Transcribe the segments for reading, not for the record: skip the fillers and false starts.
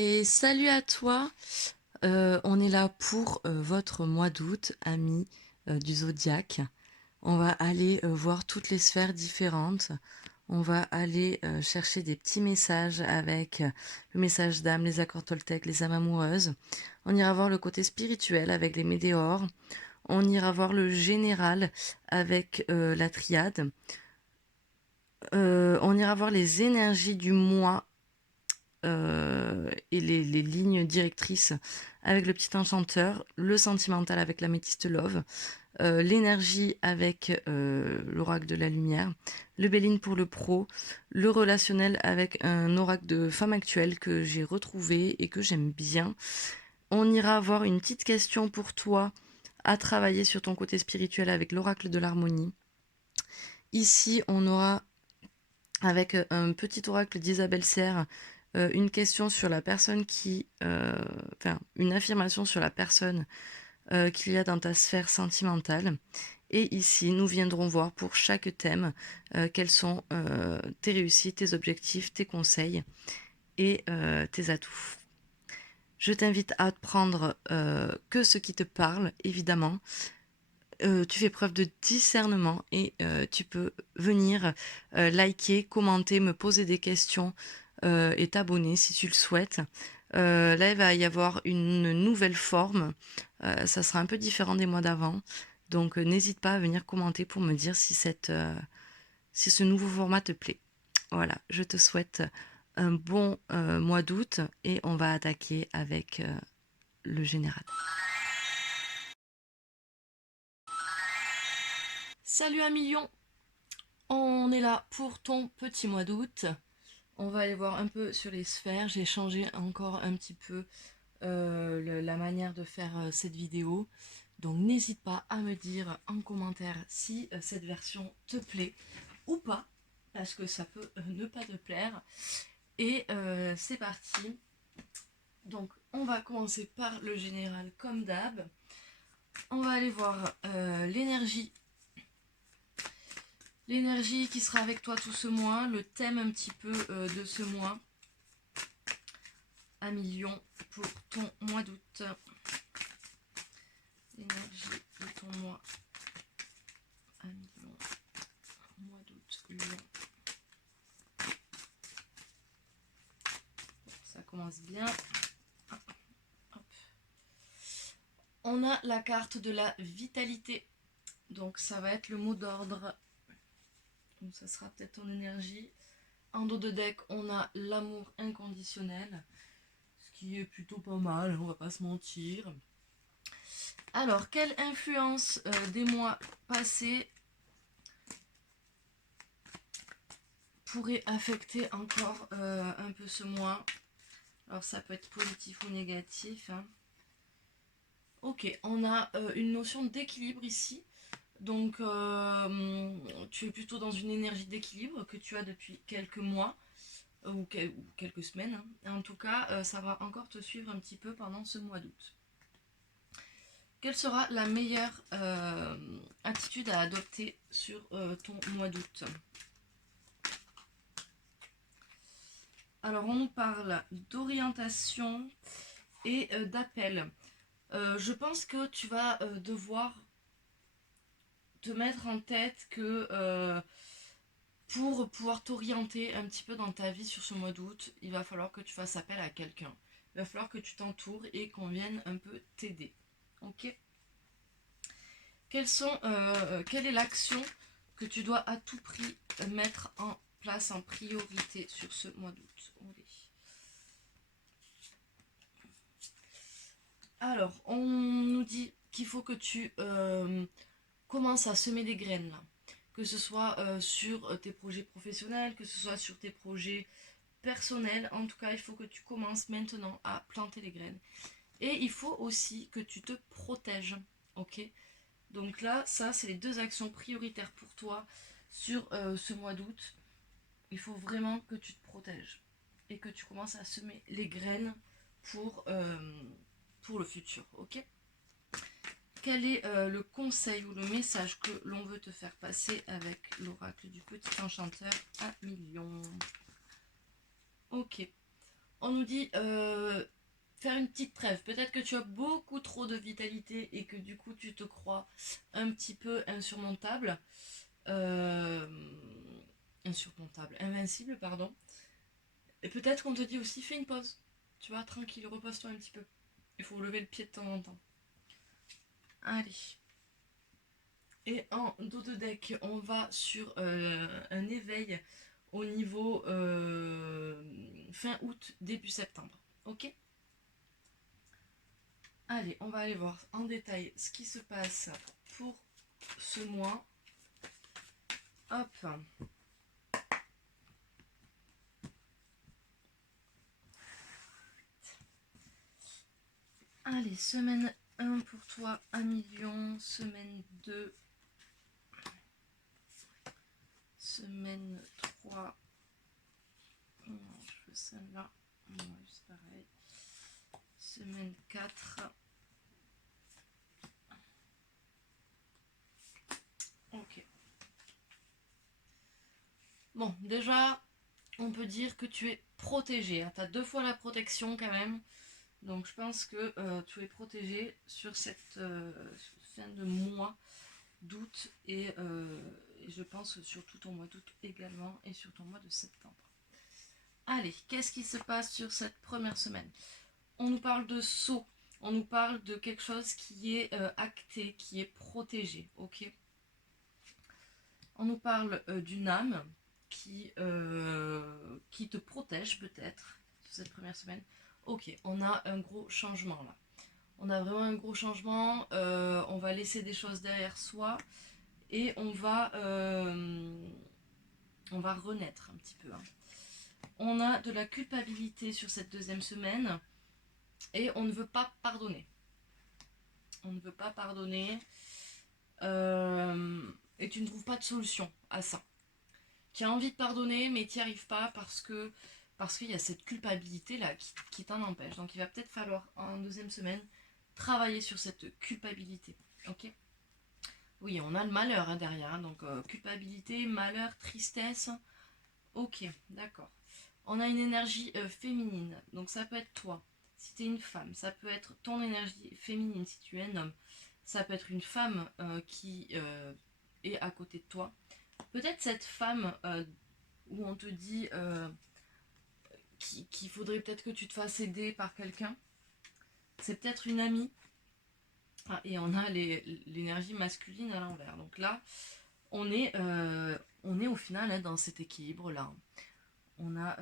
Et salut à toi. On est là pour votre mois d'août, amis du zodiaque. On va aller voir toutes les sphères différentes. On va aller chercher des petits messages avec le message d'âme, les accords Toltec, les âmes amoureuses. On ira voir le côté spirituel avec les météores. On ira voir le général avec la triade. On ira voir les énergies du mois et les lignes directrices avec le petit enchanteur, le sentimental avec la métiste love, l'énergie avec l'oracle de la lumière, le Béline pour le pro, le relationnel avec un oracle de femme actuelle que j'ai retrouvé et que j'aime bien. On ira avoir une petite question pour toi à travailler sur ton côté spirituel avec l'oracle de l'harmonie. Ici, on aura avec un petit oracle d'Isabelle Serre, une question sur la personne enfin, une affirmation sur la personne qu'il y a dans ta sphère sentimentale. Et ici, nous viendrons voir pour chaque thème quelles sont tes réussites, tes objectifs, tes conseils et tes atouts. Je t'invite à prendre que ce qui te parle, évidemment. Tu fais preuve de discernement et tu peux venir liker, commenter, me poser des questions et t'abonner si tu le souhaites. Là, il va y avoir une nouvelle forme. Ça sera un peu différent des mois d'avant. Donc, n'hésite pas à venir commenter pour me dire si ce nouveau format te plaît. Voilà, je te souhaite un bon mois d'août et on va attaquer avec le général. Salut un million. On est là pour ton petit mois d'août. On va aller voir un peu sur les sphères. J'ai changé encore un petit peu la manière de faire cette vidéo. Donc n'hésite pas à me dire en commentaire si cette version te plaît ou pas, parce que ça peut ne pas te plaire. Et c'est parti. Donc on va commencer par le général comme d'hab. On va aller voir l'énergie qui sera avec toi tout ce mois, le thème un petit peu de ce mois. Un million pour ton mois d'août. L'énergie de ton mois. Un million. Mois d'août, Lion. Ça commence bien. Hop. On a la carte de la vitalité. Donc ça va être le mot d'ordre. Donc ça sera peut-être ton énergie. En dos de deck, on a l'amour inconditionnel. Ce qui est plutôt pas mal, on va pas se mentir. Alors, quelle influence des mois passés pourrait affecter encore un peu ce mois? Alors, ça peut être positif ou négatif. Hein. Ok, on a une notion d'équilibre ici. Donc, tu es plutôt dans une énergie d'équilibre que tu as depuis quelques mois ou quelques semaines. Hein. En tout cas, ça va encore te suivre un petit peu pendant ce mois d'août. Quelle sera la meilleure attitude à adopter sur ton mois d'août? Alors, on nous parle d'orientation et d'appel. Je pense que tu vas devoir te mettre en tête que pour pouvoir t'orienter un petit peu dans ta vie sur ce mois d'août, il va falloir que tu fasses appel à quelqu'un. Il va falloir que tu t'entoures et qu'on vienne un peu t'aider. Ok? Quelle est l'action que tu dois à tout prix mettre en place en priorité sur ce mois d'août? Alors, on nous dit qu'il faut que tu commences à semer des graines là. Que ce soit sur tes projets professionnels, que ce soit sur tes projets personnels. En tout cas, il faut que tu commences maintenant à planter les graines. Et il faut aussi que tu te protèges. Ok? Donc là, ça, c'est les deux actions prioritaires pour toi sur ce mois d'août. Il faut vraiment que tu te protèges et que tu commences à semer les graines pour le futur. Ok? Quel est le conseil ou le message que l'on veut te faire passer avec l'oracle du petit enchanteur à million? Ok. On nous dit faire une petite trêve. Peut-être que tu as beaucoup trop de vitalité et que du coup tu te crois un petit peu insurmontable. Euh, insurmontable, invincible, pardon. Et peut-être qu'on te dit aussi fais une pause. Tu vois, tranquille, repose-toi un petit peu. Il faut lever le pied de temps en temps. Allez. Et en dos de deck, on va sur un éveil au niveau fin août, début septembre. Ok. Allez, on va aller voir en détail ce qui se passe pour ce mois. Hop. Allez, semaine 1 pour toi, 1 million. Semaine 2, semaine 3. Non, je veux celle-là. C'est pareil. Semaine 4. Ok. Bon, déjà, on peut dire que tu es protégé. Tu as 2 fois la protection quand même. Donc je pense que tu es protégé sur cette fin de mois d'août et je pense sur tout ton mois d'août également et sur ton mois de septembre. Allez, qu'est-ce qui se passe sur cette première semaine? On nous parle de saut, on nous parle de quelque chose qui est acté, qui est protégé, ok? On nous parle d'une âme qui te protège peut-être sur cette première semaine. Ok, on a un gros changement là. On a vraiment un gros changement. On va laisser des choses derrière soi et on va renaître un petit peu. Hein. On a de la culpabilité sur cette deuxième semaine et on ne veut pas pardonner. On ne veut pas pardonner et tu ne trouves pas de solution à ça. Tu as envie de pardonner mais tu n'y arrives pas parce qu'il y a cette culpabilité là qui t'en empêche. Donc il va peut-être falloir en deuxième semaine travailler sur cette culpabilité. Ok. Oui, on a le malheur hein, derrière. Hein, donc culpabilité, malheur, tristesse. Ok, d'accord. On a une énergie féminine. Donc ça peut être toi, si tu es une femme. Ça peut être ton énergie féminine si tu es un homme. Ça peut être une femme qui est à côté de toi. Peut-être cette femme où on te dit qu'il faudrait peut-être que tu te fasses aider par quelqu'un. C'est peut-être une amie. Ah, et on a l'énergie masculine à l'envers. Donc là, on est au final hein, dans cet équilibre-là. On a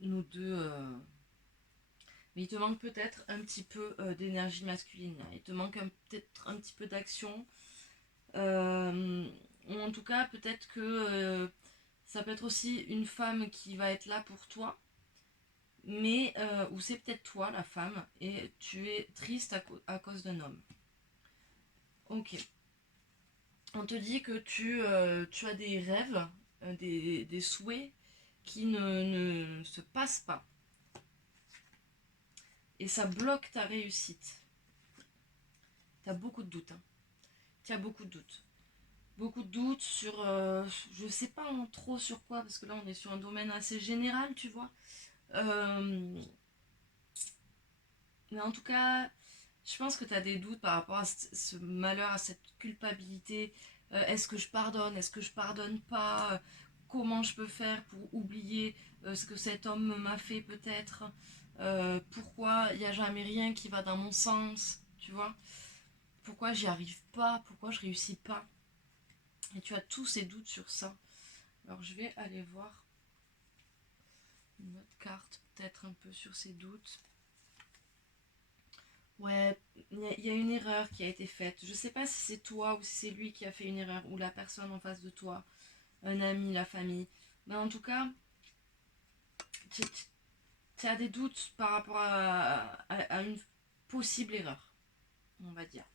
nos deux... mais il te manque peut-être un petit peu d'énergie masculine. Là. Il te manque peut-être un petit peu d'action. Ou en tout cas, peut-être que ça peut être aussi une femme qui va être là pour toi. Mais ou c'est peut-être toi la femme et tu es triste à cause d'un homme. Ok. On te dit que tu as des rêves, des souhaits qui ne se passent pas. Et ça bloque ta réussite. Tu as beaucoup de doutes. Hein. Tu as beaucoup de doutes. Beaucoup de doutes sur... je sais pas trop sur quoi, parce que là on est sur un domaine assez général, tu vois. Mais en tout cas, je pense que tu as des doutes par rapport à ce malheur, à cette culpabilité. Est-ce que je pardonne? Est-ce que je pardonne pas? Comment je peux faire pour oublier ce que cet homme m'a fait peut-être? Pourquoi il n'y a jamais rien qui va dans mon sens? Tu vois? Pourquoi j'y arrive pas? Pourquoi je réussis pas? Et tu as tous ces doutes sur ça. Alors je vais aller voir une autre carte, peut-être un peu sur ces doutes. Ouais, il y a une erreur qui a été faite. Je sais pas si c'est toi ou si c'est lui qui a fait une erreur ou la personne en face de toi, un ami, la famille. Mais en tout cas, tu as des doutes par rapport à une possible erreur, on va dire.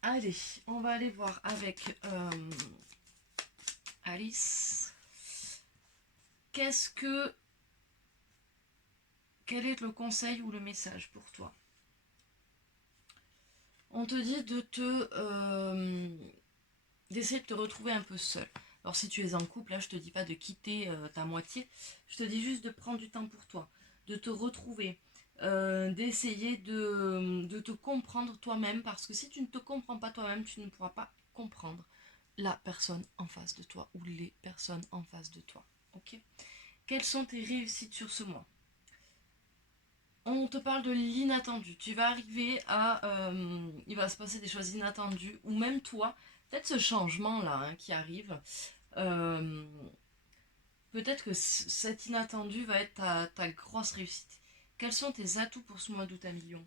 Allez, on va aller voir avec Alice. Quel est le conseil ou le message pour toi? On te dit d'essayer de te retrouver un peu seul. Alors si tu es en couple, là je te dis pas de quitter ta moitié, je te dis juste de prendre du temps pour toi, de te retrouver, d'essayer de te comprendre toi-même, parce que si tu ne te comprends pas toi-même, tu ne pourras pas comprendre la personne en face de toi ou les personnes en face de toi. Ok? Quelles sont tes réussites sur ce mois? On te parle de l'inattendu. Tu vas arriver à... il va se passer des choses inattendues. Ou même toi, peut-être ce changement-là hein, qui arrive. euh, Peut-être que cet inattendu va être ta grosse réussite. Quels sont tes atouts pour ce mois d'août à million?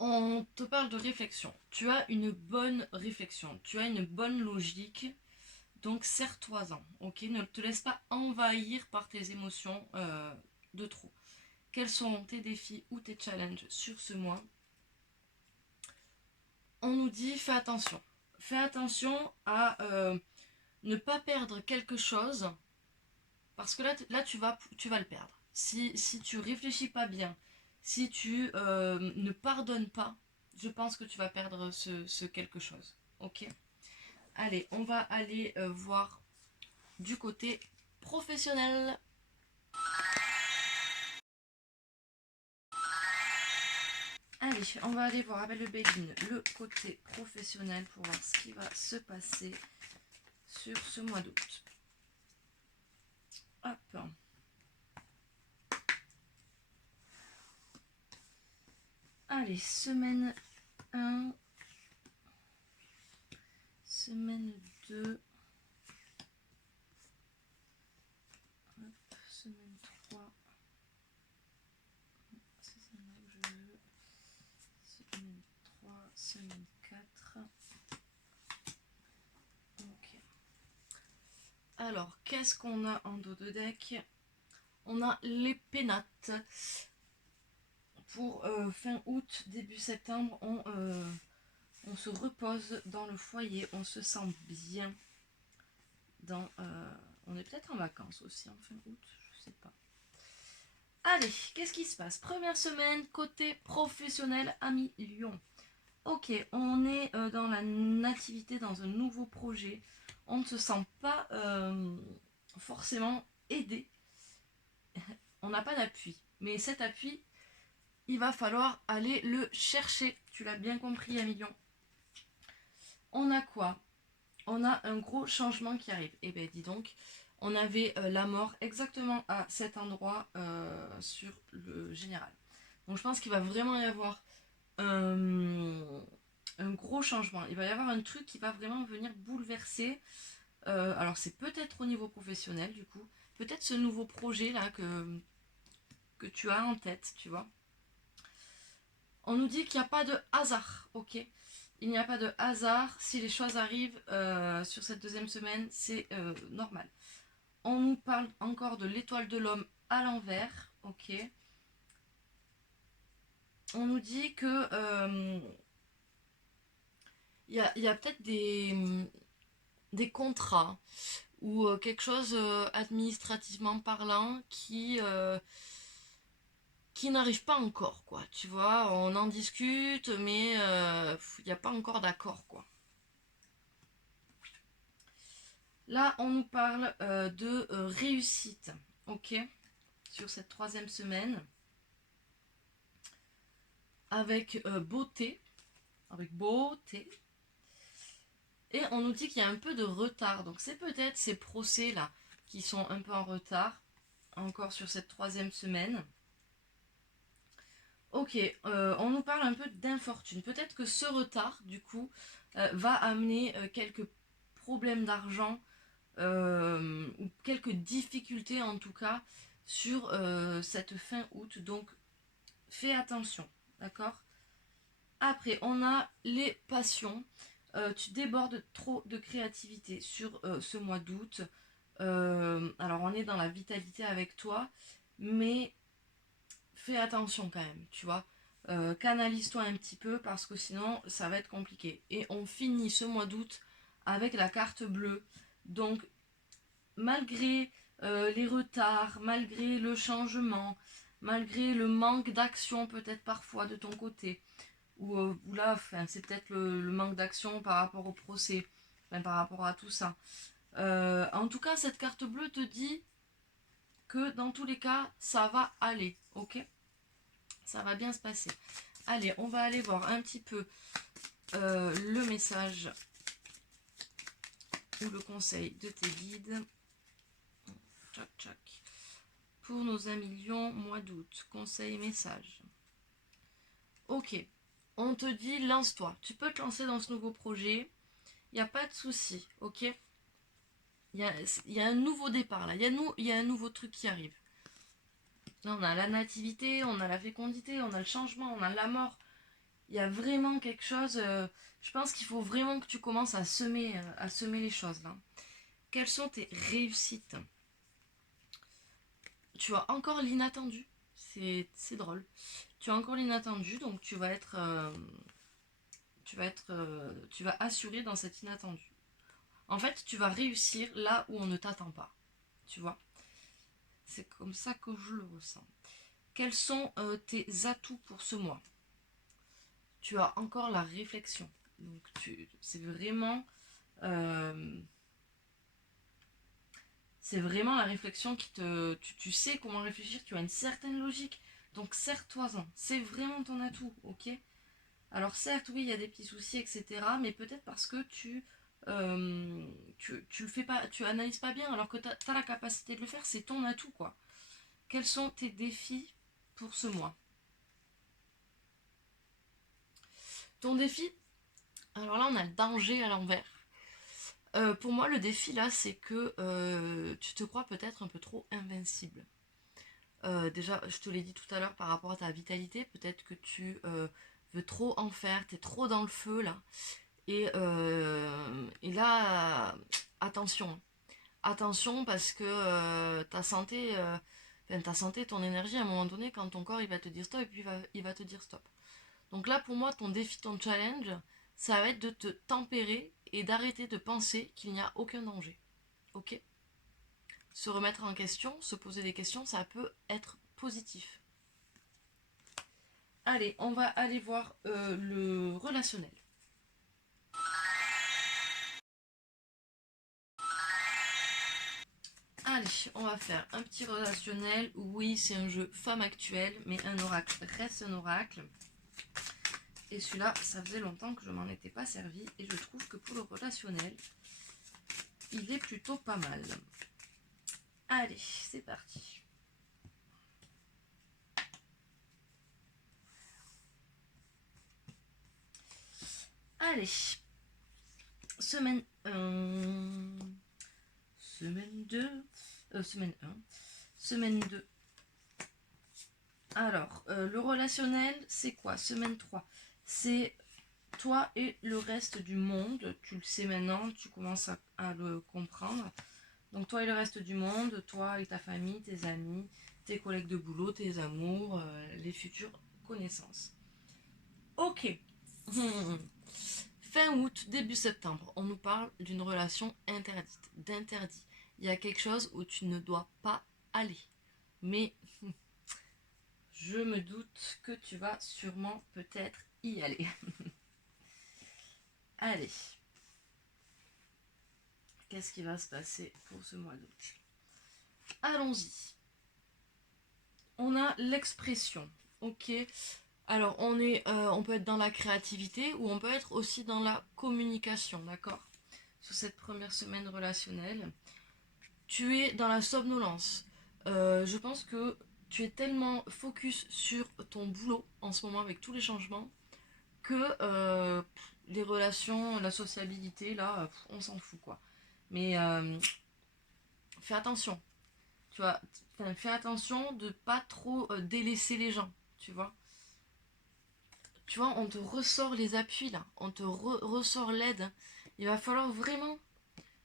On te parle de réflexion. Tu as une bonne réflexion. Tu as une bonne logique. Donc serre-toi-en. Ok? Ne te laisse pas envahir par tes émotions de trop. Quels sont tes défis ou tes challenges sur ce mois? On nous dit fais attention. Fais attention à ne pas perdre quelque chose parce que là tu vas le perdre. Si tu réfléchis pas bien, si tu ne pardonnes pas, je pense que tu vas perdre ce quelque chose. Ok? Allez, on va aller voir du côté professionnel. Allez, on va aller voir avec le Béline le côté professionnel pour voir ce qui va se passer sur ce mois d'août. Hop. Allez, semaine 1, semaine 2, hop, semaine 3, c'est celle-là que je veux, semaine 3, semaine 4. Ok. Alors, qu'est-ce qu'on a en dos de deck? On a les pénates. Pour fin août, début septembre, on se repose dans le foyer, on se sent bien. On est peut-être en vacances aussi en fin août, je sais pas. Allez, qu'est-ce qui se passe? Première semaine, côté professionnel, ami Lyon. Ok, on est dans la nativité, dans un nouveau projet. On ne se sent pas forcément aidé. On n'a pas d'appui. Mais cet appui, il va falloir aller le chercher. Tu l'as bien compris, ami Lyon. On a quoi? On a un gros changement qui arrive. Eh bien, dis donc, on avait la mort exactement à cet endroit sur le général. Donc, je pense qu'il va vraiment y avoir un gros changement. Il va y avoir un truc qui va vraiment venir bouleverser. Alors, c'est peut-être au niveau professionnel, du coup. Peut-être ce nouveau projet là que tu as en tête, tu vois. On nous dit qu'il n'y a pas de hasard, ok? Il n'y a pas de hasard. Si les choses arrivent sur cette deuxième semaine, c'est normal. On nous parle encore de l'étoile de l'homme à l'envers, ok? On nous dit que il y a peut-être des contrats ou quelque chose administrativement parlant qui n'arrive pas encore, quoi. Tu vois, on en discute, mais il n'y a pas encore d'accord, quoi. Là, on nous parle de réussite, ok, sur cette troisième semaine, avec beauté, et on nous dit qu'il y a un peu de retard, donc c'est peut-être ces procès-là qui sont un peu en retard, encore sur cette troisième semaine. Ok, on nous parle un peu d'infortune, peut-être que ce retard, du coup, va amener quelques problèmes d'argent, ou quelques difficultés en tout cas sur cette fin août, donc fais attention, d'accord? Après, on a les passions. Tu débordes trop de créativité sur ce mois d'août. Alors, on est dans la vitalité avec toi, mais fais attention quand même, tu vois. Canalise-toi un petit peu parce que sinon, ça va être compliqué. Et on finit ce mois d'août avec la carte bleue. Donc, malgré les retards, malgré le changement, malgré le manque d'action peut-être parfois de ton côté, ou là, c'est peut-être le manque d'action par rapport au procès. enfin, par rapport à tout ça. En tout cas, cette carte bleue te dit que dans tous les cas, ça va aller, ok? Ça va bien se passer. Allez, on va aller voir un petit peu le message ou le conseil de tes guides. Tchac, tchac. Pour nos amis Lion, mois d'août, conseil, message. Ok, on te dit lance-toi. Tu peux te lancer dans ce nouveau projet. Il n'y a pas de souci, ok? Il y a un nouveau départ là. Il y a un nouveau truc qui arrive. Là, on a la nativité, on a la fécondité, on a le changement, on a la mort. Il y a vraiment quelque chose. Je pense qu'il faut vraiment que tu commences à semer les choses là. Quelles sont tes réussites? Tu as encore l'inattendu. C'est drôle. Tu as encore l'inattendu, donc tu vas assurer dans cet inattendu. En fait, tu vas réussir là où on ne t'attend pas. Tu vois? C'est comme ça que je le ressens. Quels sont tes atouts pour ce mois? Tu as encore la réflexion. Donc, c'est vraiment euh, c'est vraiment la réflexion qui te... Tu sais comment réfléchir, tu as une certaine logique. Donc serre-toi-en. C'est vraiment ton atout, ok? Alors certes, oui, il y a des petits soucis, etc. Mais peut-être parce que tu le fais pas, tu analyses pas bien, alors que tu as la capacité de le faire, c'est ton atout, quoi. Quels sont tes défis pour ce mois? Ton défi, alors là, on a le danger à l'envers. Pour moi, le défi là, c'est que tu te crois peut-être un peu trop invincible. Déjà, je te l'ai dit tout à l'heure par rapport à ta vitalité, peut-être que tu veux trop en faire, t'es trop dans le feu là. Et là, attention. Attention parce que ta santé, ton énergie, à un moment donné, quand ton corps il va te dire stop, et puis il va te dire stop. Donc là, pour moi, ton défi, ton challenge, ça va être de te tempérer et d'arrêter de penser qu'il n'y a aucun danger. Ok? Se remettre en question, se poser des questions, ça peut être positif. Allez, on va aller voir le relationnel. Allez, on va faire un petit relationnel. Oui, c'est un jeu femme actuelle, mais un oracle reste un oracle. Et celui-là, ça faisait longtemps que je m'en étais pas servi. Et je trouve que pour le relationnel, il est plutôt pas mal. Allez, c'est parti. Allez, semaine 1, semaine 2, semaine 1, semaine 2. Alors, le relationnel, c'est quoi? Semaine 3. C'est toi et le reste du monde. Tu le sais maintenant, tu commences à le comprendre. Donc toi et le reste du monde, toi et ta famille, tes amis, tes collègues de boulot, tes amours, les futures connaissances. Ok. Fin août, début septembre, on nous parle d'une relation interdite, d'interdit. Il y a quelque chose où tu ne dois pas aller. Mais je me doute que tu vas sûrement peut-être y aller. Allez, qu'est-ce qui va se passer pour ce mois d'août? Allons-y. On a l'expression, ok. Alors on peut être dans la créativité ou on peut être aussi dans la communication, d'accord. Sur cette première semaine relationnelle, tu es dans la somnolence. Je pense que tu es tellement focus sur ton boulot en ce moment avec tous les changements que les relations, la sociabilité, là, on s'en fout quoi. Mais fais attention, tu vois, fais attention de pas trop délaisser les gens, tu vois. Tu vois, on te ressort les appuis là, on te ressort l'aide. Il va falloir vraiment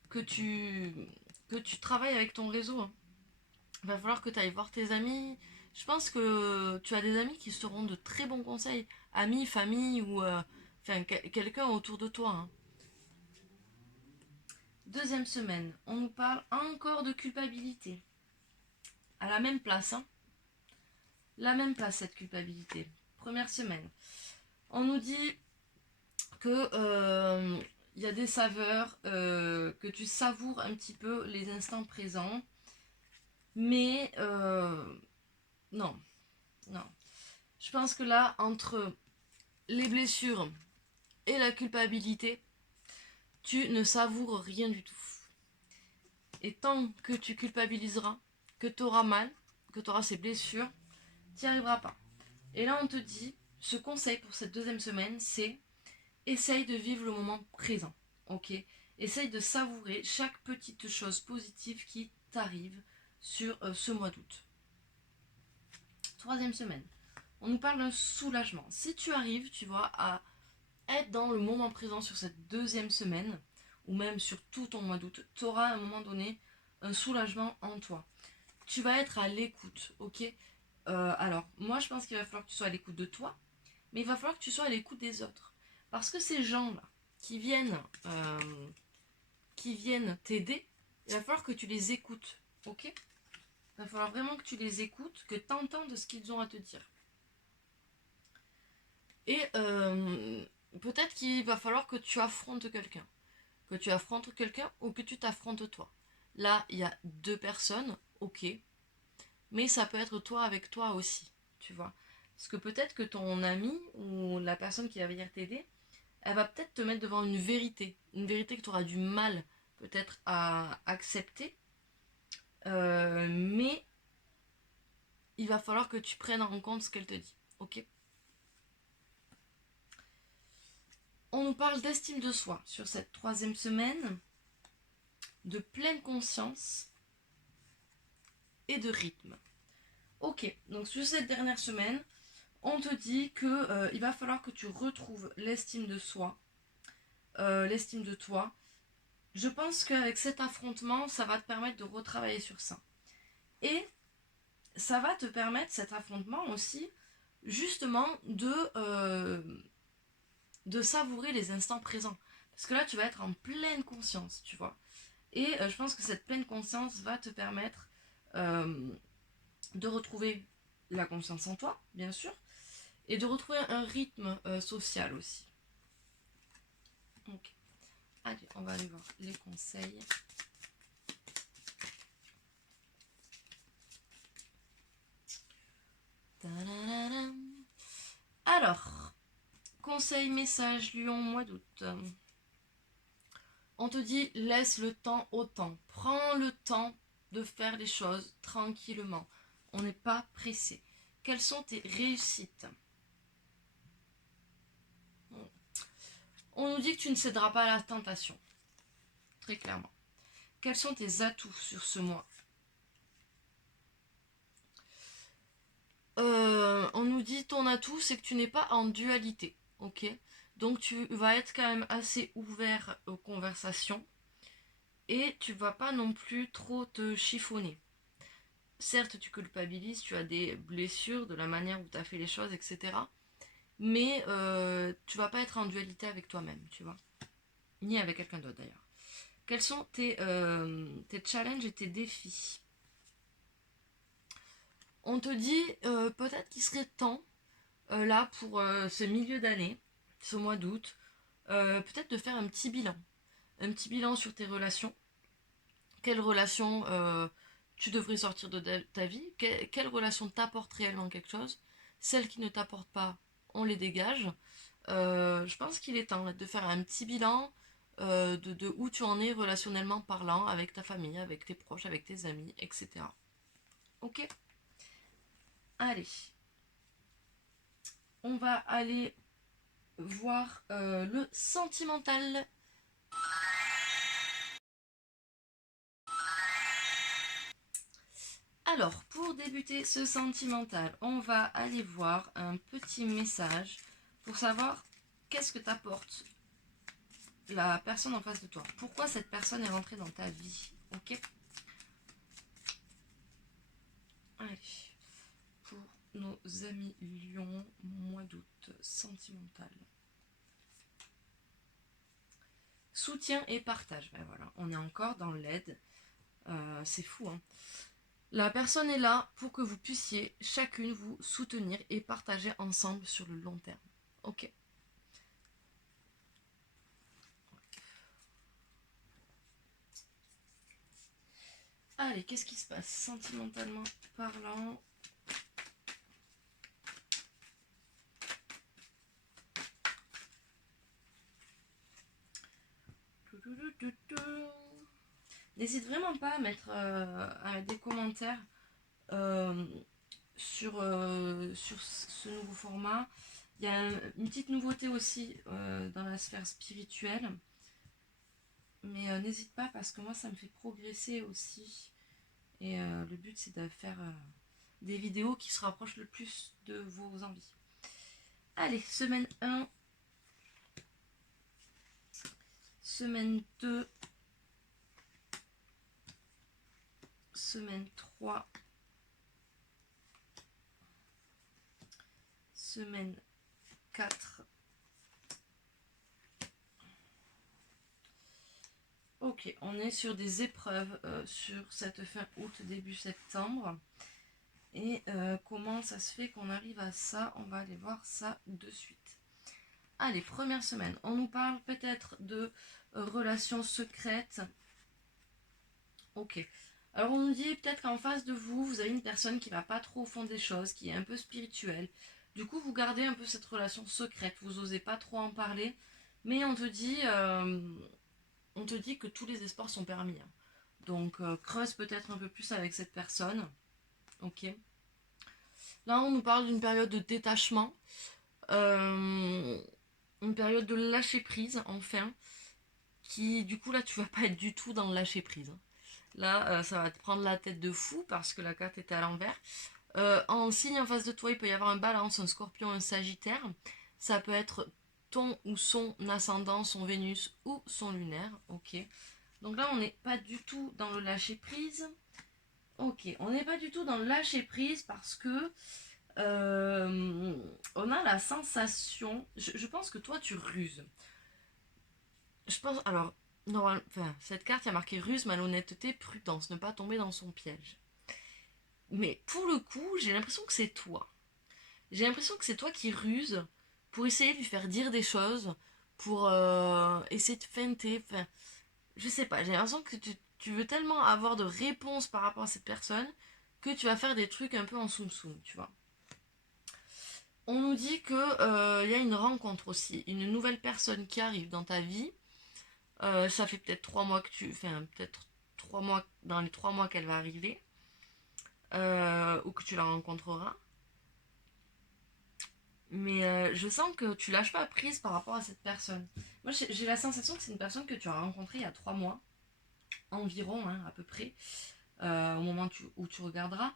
que que tu travailles avec ton réseau, hein. Il va falloir que tu ailles voir tes amis. Je pense que tu as des amis qui seront de très bons conseils. Amis, famille ou quelqu'un autour de toi, hein. Deuxième semaine, on nous parle encore de culpabilité. À la même place, hein. La même place, cette culpabilité. Première semaine. On nous dit que il y a des saveurs, que tu savoures un petit peu les instants présents. Mais non, non. Je pense que là, entre les blessures et la culpabilité, tu ne savoures rien du tout. Et tant que tu culpabiliseras, que tu auras mal, que tu auras ces blessures, tu n'y arriveras pas. Et là, on te dit, ce conseil pour cette deuxième semaine, c'est essaye de vivre le moment présent. Ok. Essaye de savourer chaque petite chose positive qui t'arrive sur ce mois d'août. Troisième semaine, on nous parle d'un soulagement. Si tu arrives, tu vois, à être dans le moment présent sur cette deuxième semaine, ou même sur tout ton mois d'août, tu auras à un moment donné un soulagement en toi. Tu vas être à l'écoute, ok. Alors, moi je pense qu'il va falloir que tu sois à l'écoute de toi, mais il va falloir que tu sois à l'écoute des autres. Parce que ces gens-là qui viennent t'aider, il va falloir que tu les écoutes, ok. Il va falloir vraiment que tu les écoutes, que tu entendes ce qu'ils ont à te dire. Et peut-être qu'il va falloir que tu affrontes quelqu'un. Que tu affrontes quelqu'un ou que tu t'affrontes toi. Là, il y a deux personnes, ok. Mais ça peut être toi avec toi aussi, tu vois. Parce que peut-être que ton ami ou la personne qui va venir t'aider, elle va peut-être te mettre devant une vérité. Une vérité que tu auras du mal peut-être à accepter. Mais il va falloir que tu prennes en compte ce qu'elle te dit, ok. On nous parle d'estime de soi sur cette troisième semaine, de pleine conscience et de rythme. Ok, donc sur cette dernière semaine, on te dit que il va falloir que tu retrouves l'estime de soi, l'estime de toi. Je pense qu'avec cet affrontement, ça va te permettre de retravailler sur ça. Et ça va te permettre, cet affrontement aussi, justement, de savourer les instants présents. Parce que là, tu vas être en pleine conscience, tu vois. Et je pense que cette pleine conscience va te permettre de retrouver la confiance en toi, bien sûr, et de retrouver un rythme social aussi. Donc, allez, on va aller voir les conseils. Alors, conseil, message, Lion, mois d'août. On te dit, laisse le temps au temps. Prends le temps de faire les choses tranquillement. On n'est pas pressé. Quelles sont tes réussites? On nous dit que tu ne céderas pas à la tentation. Très clairement. Quels sont tes atouts sur ce mois? On nous dit ton atout, c'est que tu n'es pas en dualité. Ok. Donc tu vas être quand même assez ouvert aux conversations. Et tu vas pas non plus trop te chiffonner. Certes, tu culpabilises, tu as des blessures de la manière où tu as fait les choses, etc. Mais tu vas pas être en dualité avec toi-même, tu vois. Ni avec quelqu'un d'autre d'ailleurs. Quels sont tes challenges et tes défis? On te dit peut-être qu'il serait temps, là, pour ce milieu d'année, ce mois d'août, peut-être de faire un petit bilan. Un petit bilan sur tes relations. Quelles relations tu devrais sortir de ta vie? Quelles relations t'apportent réellement quelque chose? Celles qui ne t'apportent pas, on les dégage. Je pense qu'il est temps de faire un petit bilan de où tu en es relationnellement parlant avec ta famille, avec tes proches, avec tes amis, etc. Ok. Allez. On va aller voir le sentimental. Alors, pour débuter ce sentimental, on va aller voir un petit message pour savoir qu'est-ce que t'apporte la personne en face de toi. Pourquoi cette personne est rentrée dans ta vie. Ok. Allez. Pour nos amis Lion, mois d'août, sentimental. Soutien et partage. Ben voilà, on est encore dans l'aide. C'est fou, hein. La personne est là pour que vous puissiez chacune vous soutenir et partager ensemble sur le long terme. Ok. Allez, qu'est-ce qui se passe sentimentalement parlant? N'hésite vraiment pas à mettre des commentaires euh, sur ce nouveau format. Il y a une petite nouveauté aussi dans la sphère spirituelle. Mais n'hésite pas parce que moi ça me fait progresser aussi. Et le but c'est de faire des vidéos qui se rapprochent le plus de vos envies. Allez, semaine 1, semaine 2, semaine 3, semaine 4. Ok, on est sur des épreuves sur cette fin août, début septembre. Et comment ça se fait qu'on arrive à ça? On va aller voir ça de suite. Allez, première semaine. On nous parle peut-être de relations secrètes. Ok. Alors on nous dit peut-être qu'en face de vous, vous avez une personne qui va pas trop au fond des choses, qui est un peu spirituelle. Du coup, vous gardez un peu cette relation secrète. Vous osez pas trop en parler. Mais on te dit que tous les espoirs sont permis, hein. Donc creuse peut-être un peu plus avec cette personne. Ok. Là, on nous parle d'une période de détachement. Euh, une période de lâcher prise, enfin. Qui, du coup, là, tu vas pas être du tout dans le lâcher prise, hein. Là, ça va te prendre la tête de fou parce que la carte était à l'envers. En signe en face de toi, il peut y avoir un balance, un scorpion, un sagittaire. Ça peut être ton ou son ascendant, son Vénus ou son lunaire. Ok. Donc là, on n'est pas du tout dans le lâcher prise. Ok, on n'est pas du tout dans le lâcher prise parce que on a la sensation. Je pense que toi, tu ruses. Je pense. Alors, enfin, cette carte, il y a marqué ruse, malhonnêteté, prudence, ne pas tomber dans son piège. Mais pour le coup, j'ai l'impression que c'est toi. J'ai l'impression que c'est toi qui ruses pour essayer de lui faire dire des choses, pour essayer de feinter. Enfin, je sais pas, j'ai l'impression que tu veux tellement avoir de réponses par rapport à cette personne que tu vas faire des trucs un peu en soum-soum, tu vois. On nous dit que y a une rencontre aussi, une nouvelle personne qui arrive dans ta vie. Ça fait peut-être 3 mois que tu. Enfin, peut-être 3 mois, dans les 3 mois qu'elle va arriver, ou que tu la rencontreras. Mais je sens que tu lâches pas prise par rapport à cette personne. Moi, j'ai la sensation que c'est une personne que tu as rencontrée il y a 3 mois, environ, hein, à peu près, au moment où tu regarderas,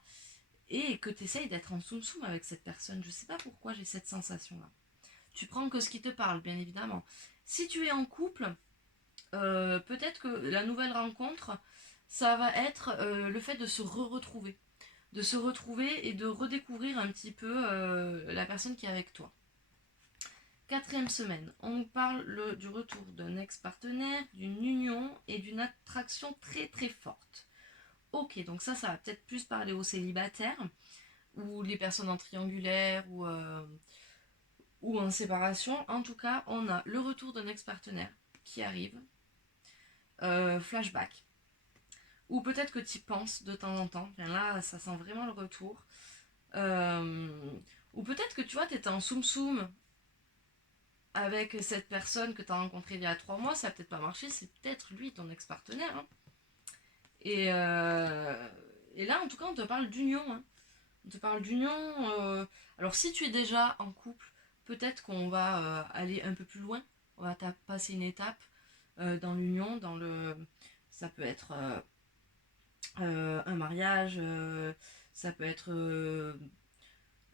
et que tu essayes d'être en soum-soum avec cette personne. Je sais pas pourquoi j'ai cette sensation-là. Tu prends que ce qui te parle, bien évidemment. Si tu es en couple, peut-être que la nouvelle rencontre, ça va être le fait de se retrouver. De se retrouver et de redécouvrir un petit peu la personne qui est avec toi. Quatrième semaine, on nous parle du retour d'un ex-partenaire, d'une union et d'une attraction très très forte. Ok, donc ça va peut-être plus parler aux célibataires, ou les personnes en triangulaire, ou en séparation. En tout cas, on a le retour d'un ex-partenaire qui arrive, flashback. Ou peut-être que tu y penses de temps en temps. Bien là, ça sent vraiment le retour. Euh, ou peut-être que tu vois, tu étais en soum-soum avec cette personne que tu as rencontrée il y a 3 mois. Ça n'a peut-être pas marché. C'est peut-être lui, ton ex-partenaire, hein. Et, euh, et là, en tout cas, on te parle d'union, hein. On te parle d'union. Alors, si tu es déjà en couple, peut-être qu'on va aller un peu plus loin. On va passer une étape dans l'union, ça peut être un mariage, ça peut être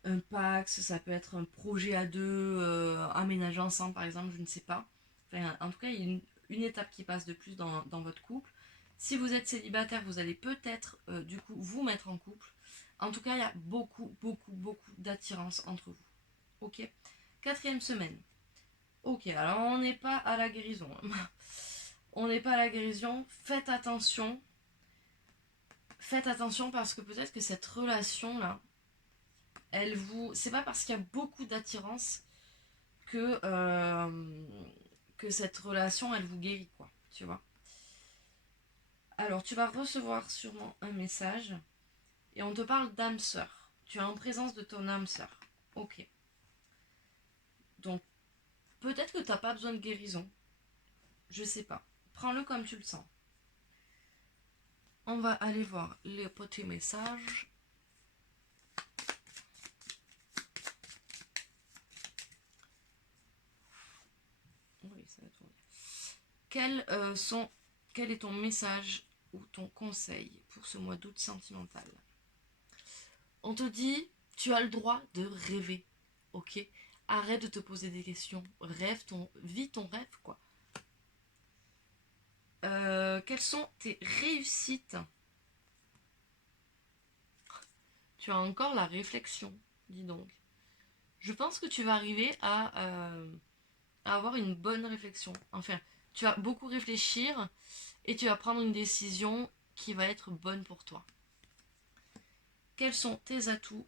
un Pax, ça peut être un projet à deux, aménager ensemble par exemple, je ne sais pas. Enfin, en tout cas, il y a une étape qui passe de plus dans votre couple. Si vous êtes célibataire, vous allez peut-être du coup vous mettre en couple. En tout cas, il y a beaucoup, beaucoup, beaucoup d'attirance entre vous. Ok. Quatrième semaine. Ok, alors on n'est pas à la guérison, hein. On n'est pas à la guérison. Faites attention. Faites attention parce que peut-être que cette relation-là, c'est pas parce qu'il y a beaucoup d'attirance que cette relation, elle vous guérit, quoi. Tu vois. Alors, tu vas recevoir sûrement un message et on te parle d'âme sœur. Tu es en présence de ton âme sœur. Ok. Donc, peut-être que tu n'as pas besoin de guérison. Je sais pas. Prends-le comme tu le sens. On va aller voir les petits messages. Oui, ça va tourner. Quel est ton message ou ton conseil pour ce mois d'août sentimental? On te dit, tu as le droit de rêver, ok? Arrête de te poser des questions. Vis ton rêve, quoi. Quelles sont tes réussites? Tu as encore la réflexion, dis donc. Je pense que tu vas arriver à avoir une bonne réflexion. Enfin, tu vas beaucoup réfléchir et tu vas prendre une décision qui va être bonne pour toi. Quels sont tes atouts?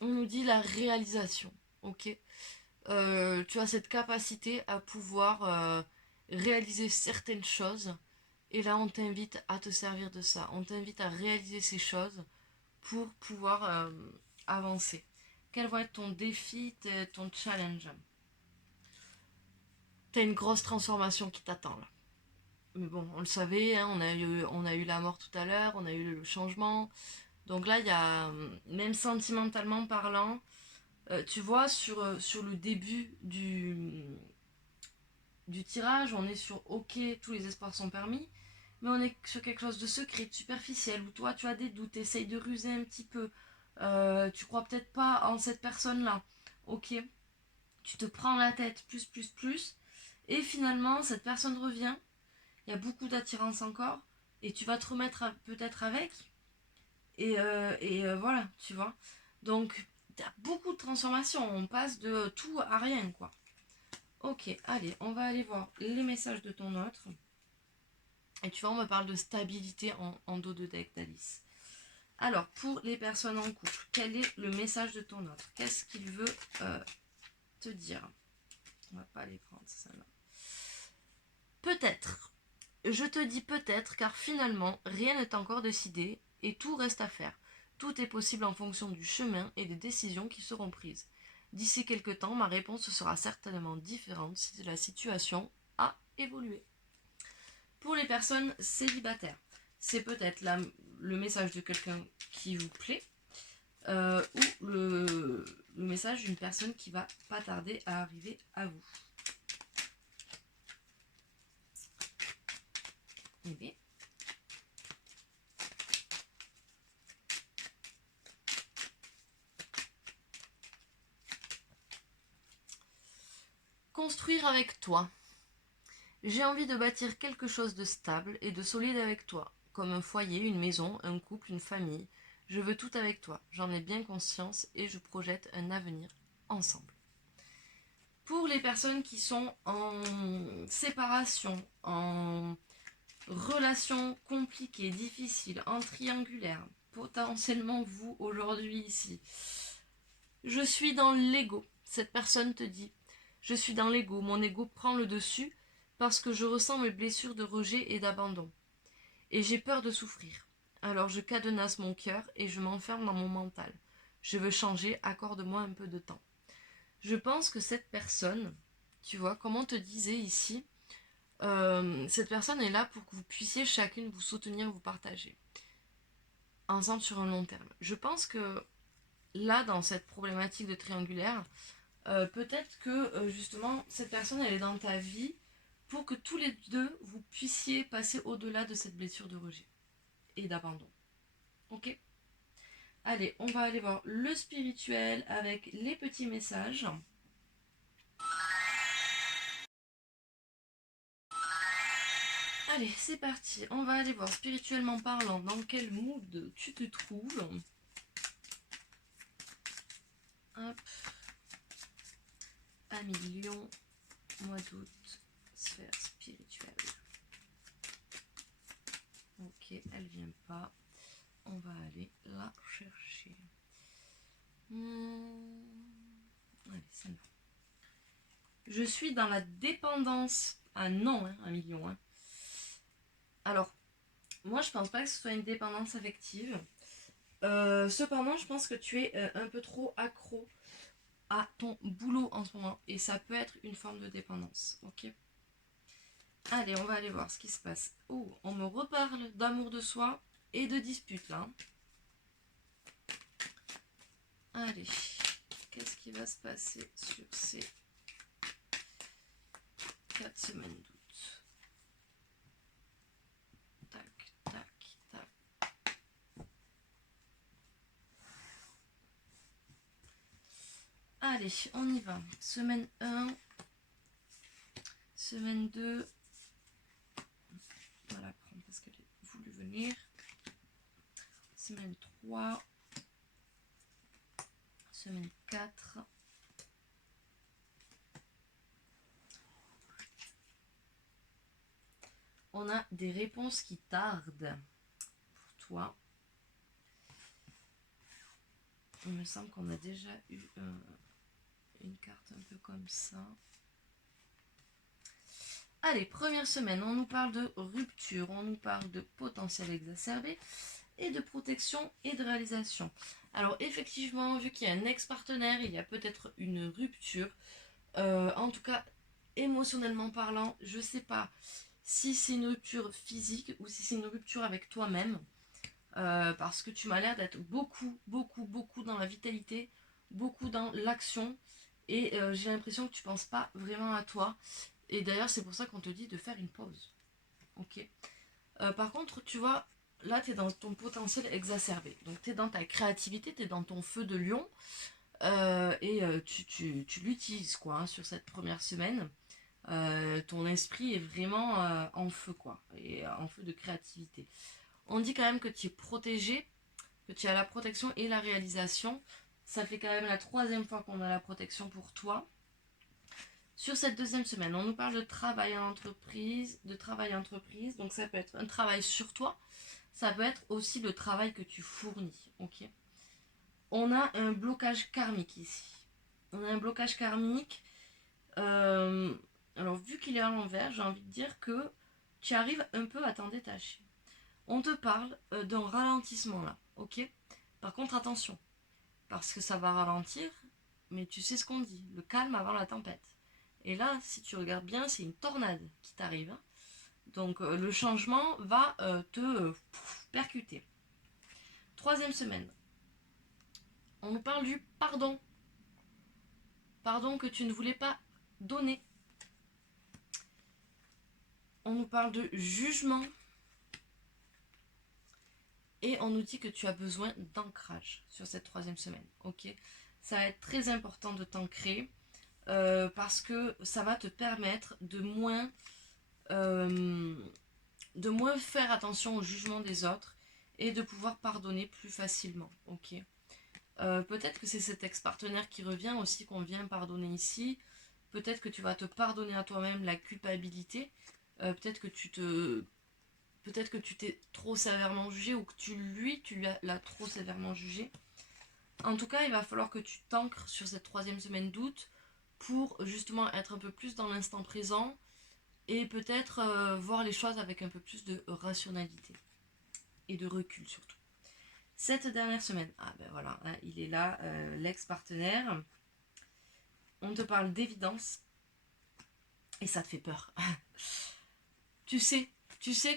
On nous dit la réalisation, ok? Tu as cette capacité à pouvoir réaliser certaines choses et là on t'invite à te servir de ça. On t'invite à réaliser ces choses pour pouvoir avancer. Quel va être ton défi, ton challenge? T'as une grosse transformation qui t'attend là. Mais bon, on le savait, hein, on a eu la mort tout à l'heure, on a eu le changement. Donc là, il y a, même sentimentalement parlant, tu vois, sur le début du tirage, on est sur ok, tous les espoirs sont permis, mais on est sur quelque chose de secret, de superficiel, où toi tu as des doutes, essayes de ruser un petit peu, tu crois peut-être pas en cette personne-là, ok, tu te prends la tête plus, et finalement cette personne revient, il y a beaucoup d'attirance encore, et tu vas te remettre peut-être avec, et voilà, tu vois. Donc, t'as beaucoup de transformations, on passe de tout à rien, quoi. Ok, allez, on va aller voir les messages de ton autre. Et tu vois, on me parle de stabilité en dos de deck d'Alice. Alors, pour les personnes en couple, quel est le message de ton autre? Qu'est-ce qu'il veut te dire? On va pas les prendre, celle-là. Peut-être. Je te dis peut-être, car finalement, rien n'est encore décidé et tout reste à faire. Tout est possible en fonction du chemin et des décisions qui seront prises. D'ici quelques temps, ma réponse sera certainement différente si la situation a évolué. Pour les personnes célibataires, c'est peut-être le message de quelqu'un qui vous plaît ou le message d'une personne qui va pas tarder à arriver à vous. Okay. Construire avec toi. J'ai envie de bâtir quelque chose de stable et de solide avec toi, comme un foyer, une maison, un couple, une famille. Je veux tout avec toi, j'en ai bien conscience et je projette un avenir ensemble. Pour les personnes qui sont en séparation, en relation compliquée, difficile, en triangulaire, potentiellement vous aujourd'hui ici, je suis dans l'ego. Cette personne te dit, je suis dans l'ego, mon ego prend le dessus parce que je ressens mes blessures de rejet et d'abandon. Et j'ai peur de souffrir. Alors je cadenasse mon cœur et je m'enferme dans mon mental. Je veux changer, accorde-moi un peu de temps. Je pense que cette personne, tu vois, comme on te disait ici, cette personne est là pour que vous puissiez chacune vous soutenir, vous partager. Ensemble sur un long terme. Je pense que là, dans cette problématique de triangulaire, peut-être que justement cette personne elle est dans ta vie pour que tous les deux vous puissiez passer au-delà de cette blessure de rejet et d'abandon. Ok. Allez, on va aller voir le spirituel avec les petits messages. Allez, c'est parti. On va aller voir spirituellement parlant dans quel mood tu te trouves. Hop. À million, mois d'août, sphère spirituelle. Ok, elle vient pas. On va aller la chercher. Allez, celle-là. Je suis dans la dépendance. Ah non, hein, un million. Hein. Alors, moi je pense pas que ce soit une dépendance affective. Cependant, je pense que tu es un peu trop accro à ton boulot en ce moment. Et ça peut être une forme de dépendance. Ok. Allez, on va aller voir ce qui se passe. Oh, on me reparle d'amour de soi et de dispute là. Allez, qu'est-ce qui va se passer sur ces 4 semaines d'août? Tac, tac, tac. Allez, on y va. Semaine 1, semaine 2. On va la prendre parce qu'elle a voulu venir. Semaine 3. Semaine 4. On a des réponses qui tardent pour toi. Il me semble qu'on a déjà eu une carte un peu comme ça. Allez, première semaine, on nous parle de rupture, on nous parle de potentiel exacerbé et de protection et de réalisation. Alors effectivement, vu qu'il y a un ex-partenaire, il y a peut-être une rupture. En tout cas, émotionnellement parlant, je sais pas si c'est une rupture physique ou si c'est une rupture avec toi-même. Parce que tu m'as l'air d'être beaucoup, beaucoup, beaucoup dans la vitalité, beaucoup dans l'action. Et j'ai l'impression que tu penses pas vraiment à toi. Et d'ailleurs, c'est pour ça qu'on te dit de faire une pause. Ok. Par contre, tu vois, là, tu es dans ton potentiel exacerbé. Donc, tu es dans ta créativité, tu es dans ton feu de lion. Tu l'utilises, quoi, hein, sur cette première semaine. Ton esprit est vraiment en feu, quoi. Et en feu de créativité. On dit quand même que tu es protégé, que tu as la protection et la réalisation. Ça fait quand même la 3e fois qu'on a la protection pour toi. Sur cette 2e semaine, on nous parle de travail en entreprise, donc ça peut être un travail sur toi, ça peut être aussi le travail que tu fournis, ok. On a un blocage karmique ici. On a un blocage karmique. euh, alors vu qu'il est à l'envers, j'ai envie de dire que tu arrives un peu à t'en détacher. On te parle d'un ralentissement là, ok. Par contre attention, parce que ça va ralentir, mais tu sais ce qu'on dit, le calme avant la tempête. Et là, si tu regardes bien, c'est une tornade qui t'arrive, hein. Donc le changement va te percuter. 3e semaine, on nous parle du pardon. Pardon que tu ne voulais pas donner. On nous parle de jugement. Et on nous dit que tu as besoin d'ancrage sur cette 3e semaine. Ok, ça va être très important de t'ancrer parce que ça va te permettre euh, de moins faire attention au jugement des autres et de pouvoir pardonner plus facilement. Ok. Peut-être que c'est cet ex-partenaire qui revient aussi qu'on vient pardonner ici. Peut-être que tu vas te pardonner à toi-même la culpabilité. Peut-être que tu t'es trop sévèrement jugé ou que tu l'as trop sévèrement jugé. En tout cas, il va falloir que tu t'ancres sur cette 3e semaine d'août pour justement être un peu plus dans l'instant présent et peut-être voir les choses avec un peu plus de rationalité et de recul surtout. Cette dernière semaine, ah ben voilà, hein, il est là, l'ex-partenaire. On te parle d'évidence et ça te fait peur. tu sais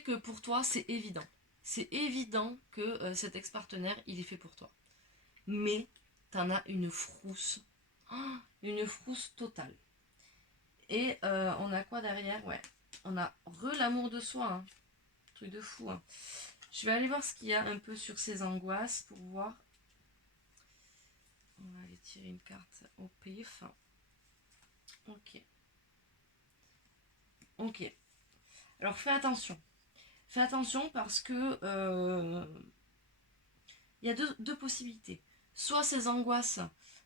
que pour toi c'est évident. C'est évident que cet ex-partenaire, il est fait pour toi. Mais t'en as une frousse. Oh, une frousse totale. Et on a quoi derrière? Ouais. On a l'amour de soi. Hein. Truc de fou. Hein. Je vais aller voir ce qu'il y a un peu sur ces angoisses pour voir. On va aller tirer une carte au pif. Ok. Ok. Alors fais attention. Fais attention parce que il y a deux possibilités. Soit ces angoisses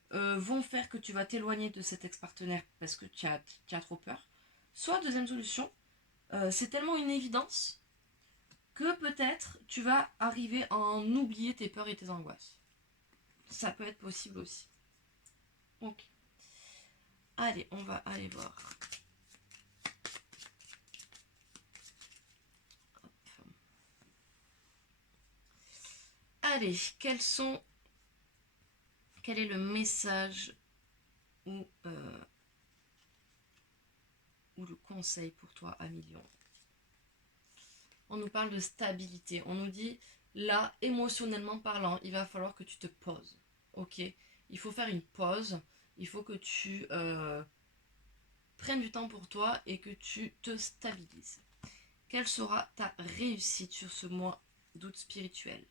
vont faire que tu vas t'éloigner de cet ex-partenaire parce que tu as trop peur. Soit deuxième solution, c'est tellement une évidence que peut-être tu vas arriver à en oublier tes peurs et tes angoisses. Ça peut être possible aussi. Ok. Allez, on va aller voir. Hop. Allez, quel est le message ou le conseil pour toi, ami Lion? On nous parle de stabilité. On nous dit, là, émotionnellement parlant, il va falloir que tu te poses. Ok? Il faut faire une pause. Il faut que tu prennes du temps pour toi et que tu te stabilises. Quelle sera ta réussite sur ce mois d'août spirituel?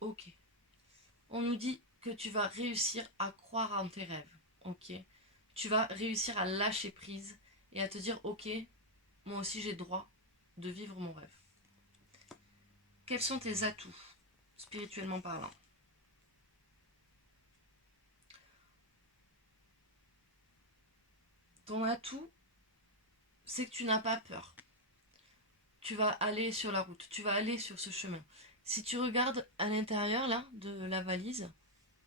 Ok. On nous dit que tu vas réussir à croire en tes rêves. Ok. Tu vas réussir à lâcher prise et à te dire, ok, moi aussi j'ai droit de vivre mon rêve. Quels sont tes atouts, spirituellement parlant? Ton atout, c'est que tu n'as pas peur. Tu vas aller sur la route, tu vas aller sur ce chemin. Si tu regardes à l'intérieur là de la valise,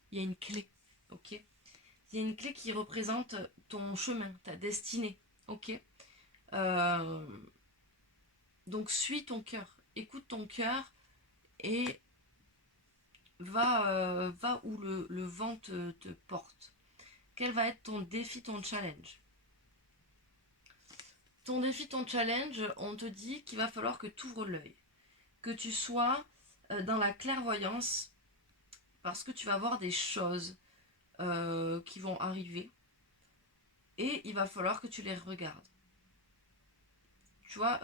il y a une clé, ok? Il y a une clé qui représente ton chemin, ta destinée, ok? Euh, donc suis ton cœur, écoute ton cœur et va où le vent te porte. Quel va être ton défi, ton challenge? Ton défi, ton challenge, on te dit qu'il va falloir que tu ouvres l'œil, que tu sois dans la clairvoyance, parce que tu vas voir des choses qui vont arriver et il va falloir que tu les regardes. Tu vois,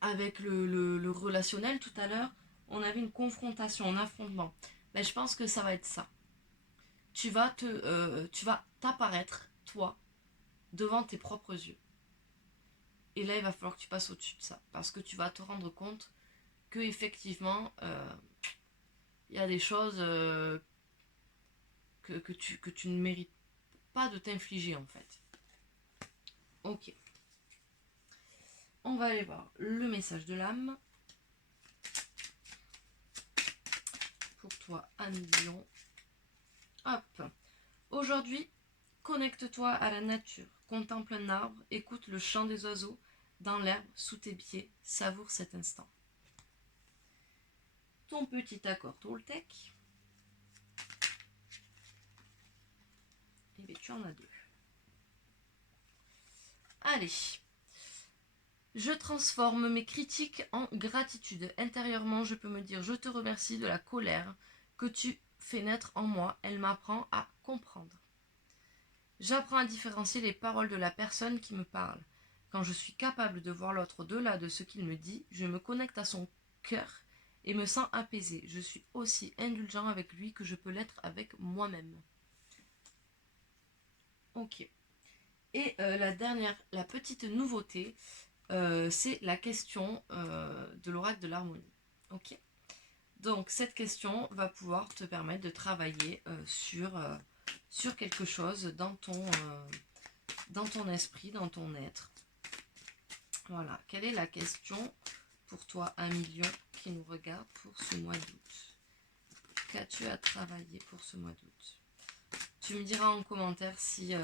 avec le relationnel tout à l'heure, on avait une confrontation, un affrontement. Ben, je pense que ça va être ça. Tu vas t'apparaître, toi, devant tes propres yeux. Et là, il va falloir que tu passes au-dessus de ça. Parce que tu vas te rendre compte que effectivement, il y a des choses que tu ne mérites pas de t'infliger en fait. Ok. On va aller voir le message de l'âme. Pour toi, ami Lion. Hop. Aujourd'hui, connecte-toi à la nature. Contemple un arbre, écoute le chant des oiseaux dans l'herbe sous tes pieds. Savoure cet instant. Ton petit accord Toltec. Et bien tu en as deux. Allez. Je transforme mes critiques en gratitude. Intérieurement, je peux me dire je te remercie de la colère que tu fais naître en moi. Elle m'apprend à comprendre. J'apprends à différencier les paroles de la personne qui me parle. Quand je suis capable de voir l'autre au-delà de ce qu'il me dit, je me connecte à son cœur et me sens apaisé. Je suis aussi indulgent avec lui que je peux l'être avec moi-même. Ok. Et la petite nouveauté, c'est la question de l'oracle de l'harmonie. Ok. Donc cette question va pouvoir te permettre de travailler sur quelque chose dans ton esprit, dans ton être. Voilà. Quelle est la question pour toi, ami Lion, qui nous regarde pour ce mois d'août? Qu'as-tu à travailler pour ce mois d'août? Tu me diras en commentaire si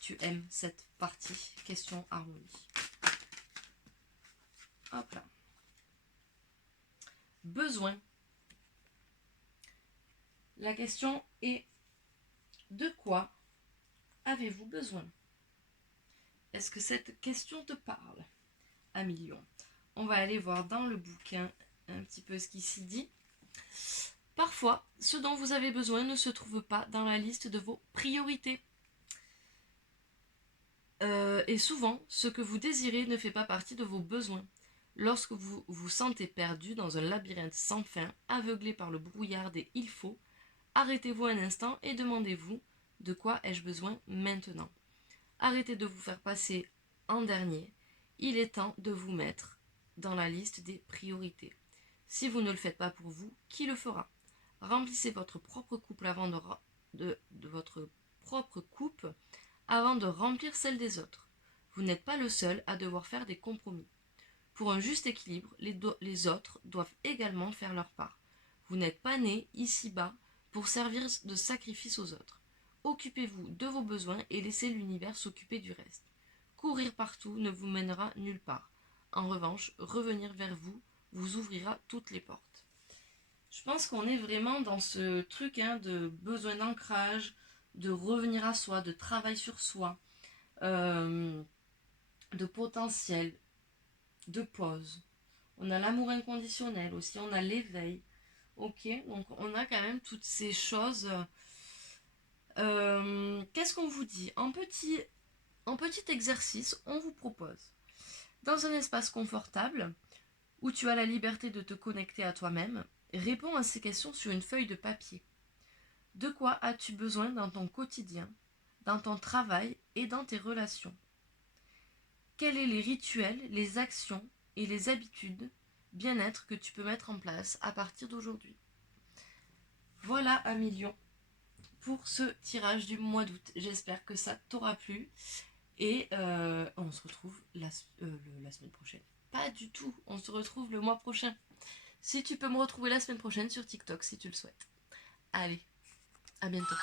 tu aimes cette partie question harmonie. Hop là. Besoin. La question est: de quoi avez-vous besoin? Est-ce que cette question te parle, ami Lion? On va aller voir dans le bouquin un petit peu ce qui s'y dit. Parfois, ce dont vous avez besoin ne se trouve pas dans la liste de vos priorités. Et souvent, ce que vous désirez ne fait pas partie de vos besoins. Lorsque vous vous sentez perdu dans un labyrinthe sans fin, aveuglé par le brouillard des il faut, arrêtez-vous un instant et demandez-vous: de quoi ai-je besoin maintenant? Arrêtez de vous faire passer en dernier. Il est temps de vous mettre dans la liste des priorités. Si vous ne le faites pas pour vous, qui le fera? Remplissez votre propre coupe avant de votre propre coupe avant de remplir celle des autres. Vous n'êtes pas le seul à devoir faire des compromis. Pour un juste équilibre, les autres doivent également faire leur part. Vous n'êtes pas né ici-bas pour servir de sacrifice aux autres. Occupez-vous de vos besoins et laissez l'univers s'occuper du reste. Courir partout ne vous mènera nulle part. en revanche, revenir vers vous vous ouvrira toutes les portes. Je pense qu'on est vraiment dans ce truc de besoin d'ancrage, de revenir à soi, de travail sur soi, de potentiel, de pause. On a l'amour inconditionnel aussi, on a l'éveil. Ok, donc on a quand même toutes ces choses. Qu'est-ce qu'on vous dit en petit exercice, on vous propose, dans un espace confortable, où tu as la liberté de te connecter à toi-même, réponds à ces questions sur une feuille de papier. De quoi as-tu besoin dans ton quotidien, dans ton travail et dans tes relations? Quels sont les rituels, les actions et les habitudes bien-être que tu peux mettre en place à partir d'aujourd'hui? Voilà un million pour ce tirage du mois d'août. J'espère que ça t'aura plu. Et on se retrouve la semaine prochaine. Pas du tout, on se retrouve le mois prochain. Si tu peux me retrouver la semaine prochaine sur TikTok si tu le souhaites. Allez, à bientôt.